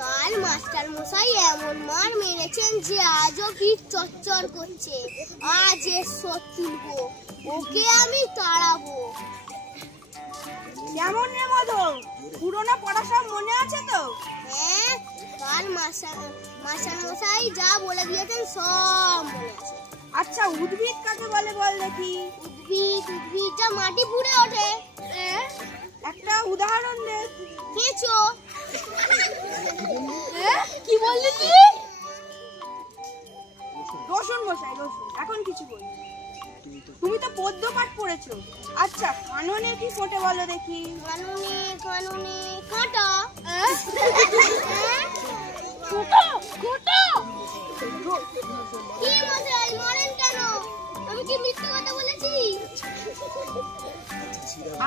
কাল মাস্টার মশাই এমন মার মেরেছেন যে আজও পিঠ চচ্চর করছে। আজ এর শোধ তুলবো, ওকে আমি তাড়াবো। কেমন রে মধু, পুরোনো পড়া সব মনে আছে তো? হ্যাঁ, কাল মাস্টার মশাই যা বলে দিয়েছেন সব মনে আছে। আচ্ছা, উদ্ভিদ কাকে বলে বল দেখি? উদ্ভিদ যা মাটি পুড়ে ওঠে। একটা উদাহরণ দে। কেঁচো। কি বললি তুই? রসুন মশাই, রসুন। এখন কিছু বল। তুমি তো পদ্য পাঠ পড়েছো। আচ্ছা, কাননে কি ফোটে বলো দেখি? কাননে কাঁটা। কি মশাই মারেন কেন? আমি কি মিথ্যে কথা বলেছি?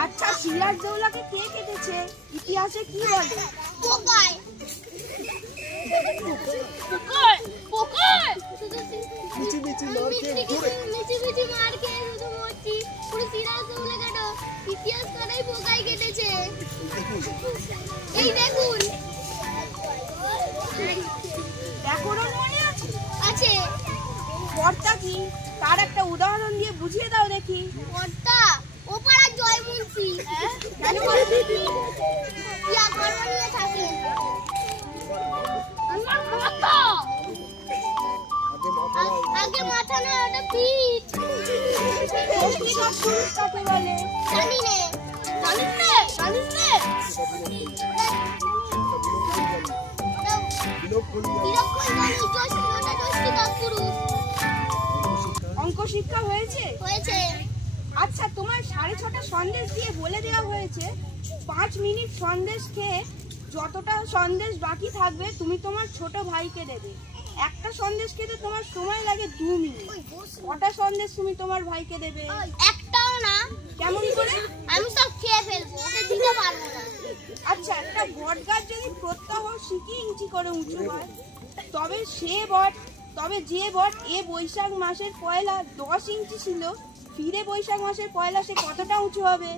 আচ্ছা, সিরাজদৌলাকে কে কেটেছে? ইতিহাসে কি বলে? পোকায়। মিচি মিচি মার খেয়ে শুধু মরছি। পুরো সিরাজদৌলা কেন? ইতিহাস করাই পোকায় কেটেছে। এই দেখুন। ব্যাকরণ মনে আছে? আছে। কর্তা কি? তার একটা উদাহরণ দিয়ে বুঝিয়ে দাও দেখি। কর্তা ও পাড়ার জয়মুন্সি। কেন? ইয়া কর্ম নিয়ে থাকেন। আগে মাথা না, ওটা পিঠ। কাকে বলে? জানি নে। অঙ্ক শিক্ষা হয়েছে? হয়েছে। আচ্ছা, তোমার 6:30 সন্দেশ দিয়ে বলে দেওয়া হয়েছে 5 মিনিট সন্দেশ খেয়ে যতটা সন্দেশ বাকি থাকবে তুমি তোমার ছোট ভাইকে দেবে। একটা সন্দেশ খেতে তোমার সময় লাগে 2 মিনিট। কটা সন্দেশ তুমি তোমার ভাইকে দেবে? একটাও না। কেমন করে? আমি সব খেয়ে ফেলবো, ওকে দিতে পারবো না। আচ্ছা, একটা বট গাছ যদি প্রত্যহ 1 ইঞ্চি করে উঁচু হয়, তবে যে বট এ বৈশাখ মাসের পয়লা 10 ইঞ্চি ছিল, ফিরে বৈশাখ মাসের পয়লা সে কতটা উঁচু হবে?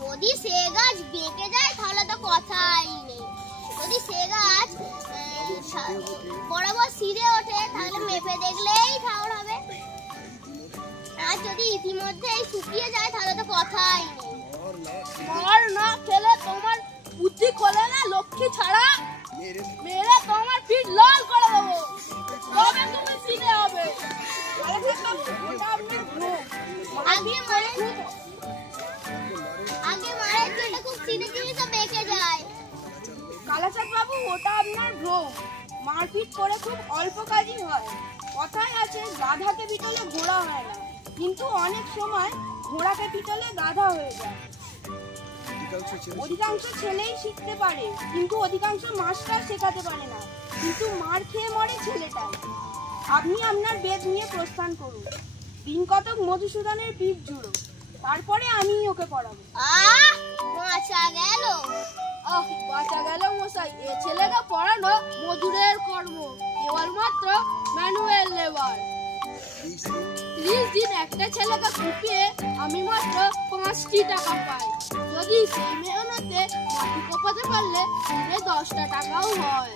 যদি সে গাছ বেঁকে যায় তাহলে তো কথাই নেই। যদি সে গাছ বরাবর সিধে ওঠে তাহলে মেপে দেখলেই ঠাউর হবে। আর যদি ইতিমধ্যেই শুকিয়ে যায় তাহলে তো কথাই নেই। মার না খেলে তোমার বুদ্ধি খোলে না লক্ষ্মী ছাড়া। মেরে তোমার পিঠ লাল করে দেবো, তবে তুমি সিধে হবে। আগে মায়ের যেটা খুব সিধে জিনিস বেঁকে যায়। কালাচাঁদ বাবু, ওটা আপনার ভ্রম। মারপিট করে খুব অল্প কাজই হয়। কথায় আছে, গাধাকে পিটালে ঘোড়া হয় না, কিন্তু অনেক সময় ঘোড়াকে পিটালে গাধা হয়ে যায়। অধিকাংশ ছেলেই শিখতে পারে, কিন্তু অধিকাংশ মাস্টার শেখাতে পারে না। কিন্তু মার খেয়ে মরে ছেলেটাই। আপনি আপনার বেদ নিয়ে প্রস্থান করুন। দিন কতক মধুসূদনের পিঠ জুড়ো, তারপরে আমি ওকে পড়াবো। বাঁচা গেল। বাঁচা গেল মশাই, এ ছেলেকে পড়ানো মজুরের কর্ম, কেবলমাত্র ম্যানুয়াল লেবার। 30 দিন একটা ছেলেকে কুপিয়ে আমি মাত্র 5টি টাকা পাই। যদি সেই মেহনতে মাটি কোপাতে পারলে দিনে 10টা টাকাও হয়।